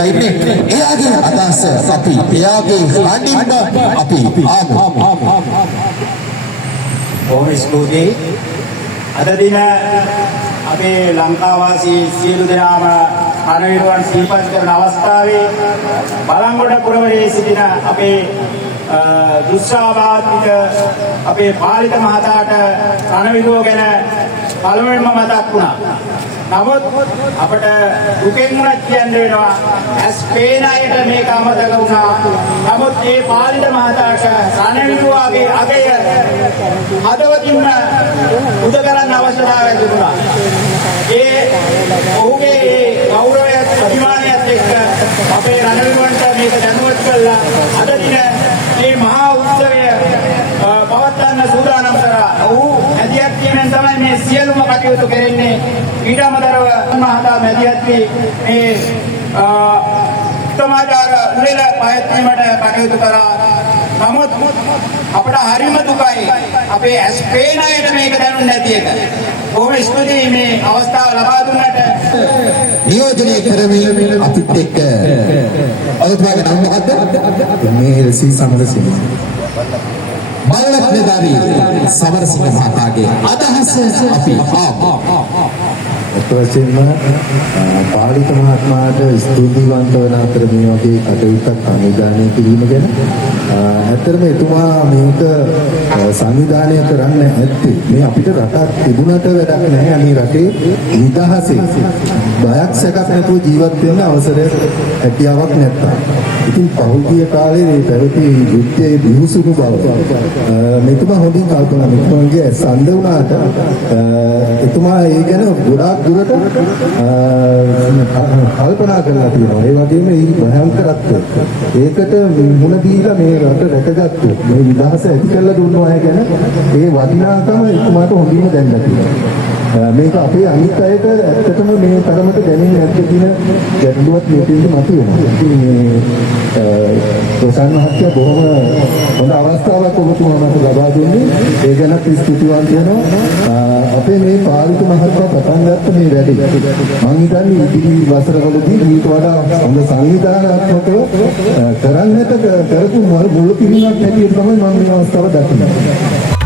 එයාගේ අදහස අපි එයාගේ හඬින්ම අපි ආමු. බොහොම ස්තුතියි. අද දින අපේ ලංකාවාසී සියලු දෙනාම කණවිරුවන් සිහිපත් කරන අවස්ථාවේ බලංගොඩ පුරවරයේ සිටින අපේ දුස්සාවාදිත අපේ පාලිත මහතාට කණවිරුව ගැන පළමුවෙන්ම මතක් වුණා. නමුත් අපට දුකෙන් උනත් කියන්න වෙනවා ඇස් පේන අයට මේක අමතක වුණා. නමුත් මේ පාලිත මහතාට කණවිරුවගේ අගය හදවතින්ම උද කරන්න අවශ්‍යතාවය තිබුණා. ඔහුගේ ගෞරවයත් අභිමානයත් එක්ක අපේ රණවිරුවන්ට මේක දැනුවත් කළා. අද දින මේ මහා උත්සවය පවත්වන්න සූදානම් කරා. ඔහු මැදිහත් වීමෙන් තමයි මේ සියලුම කටයුතු කෙරෙන්නේ. ඊට අමතරව මහතා මැදිහත් වී මේ සමාජාර උළෙල පවත්වීමට කටයුතු කරා. නමුත් අපට හරිම දුකයි අපේ ඇස් පේන අයට මේක දැනුන්නේ නැති එක. බොහොම ස්තුතියි මේ අවස්ථාව ලබා දුන්නට. නියෝජනය කරමින් අපිත් එක්ක ඔයතුමාගේ නම මොකද්ද? මේ රසී සමරසිංහ. බලරත්නදාරි සමරසිංහ මහතාගේ අදහස අපි ආමු. අත්වශයෙන්ම පාලිත මහත්මයාට ස්තුතිවන්ත වන අතර මේ වගේ කටයුත්තක් සංවිධානය කිරීම ගැන ඇත්තටම එතුමා මේක සංවිධානය කරන්න ඇත්තේ මේ අපිට රටක් තිබුණට වැඩක් නැහැ. මේ රටේ නිදහසේ බයක් සැකක් නැතුව ජීවත් වෙන්න අවසරය හැකියාවක් නැත්තා. ඉතින් පහුගිය කාලේ මේ පැවති යුද්ධයේ බිහිසුණු බව මෙතුමා හොඳින් කල්පනා මෙතුමාගේ ඇස් අන්ධ වුණාට එතුමා ඒ ගැන ගොඩාක් දුරට කල්පනා කරලා තියෙනවා. ඒ වගේම මේ භයංකරත්වය ඒකට මුණ දීලා මේ රට රැකගත්තු මේ විලාස ඇති කරලා දුන්නා අය ගැන ඒ වටිනාකම එතුමාට හොඳින්ම දැනලා තියෙනවා. මේක අපේ අනිත් අයට ඇත්තටම මේ තරමට දැනෙන්නේ නැද්ද කියන ගැටලුවක් මේකෙන්ද මතුවෙනවා. ඉතින් මේ ප්‍රසන්න මහත්තයා බොහොම හොඳ අවස්ථාවක් ඔබතුමාට ලබා දුන්නේ. ඒ ගැනත් ස්තුතිවන්ත වෙනවා. අපේ මේ පාලිත මහත්මයා පටන් ගත්ත මේ වැඩේ මම හිතන්නේ ඉදිරි වසරවලදී ඊට වඩා හොඳ සංවිධානාත්මකව කරන්නට කරපු මුල් පිළිමයක් හැටියට තමයි මම මේ අවස්ථාව දකින්නේ.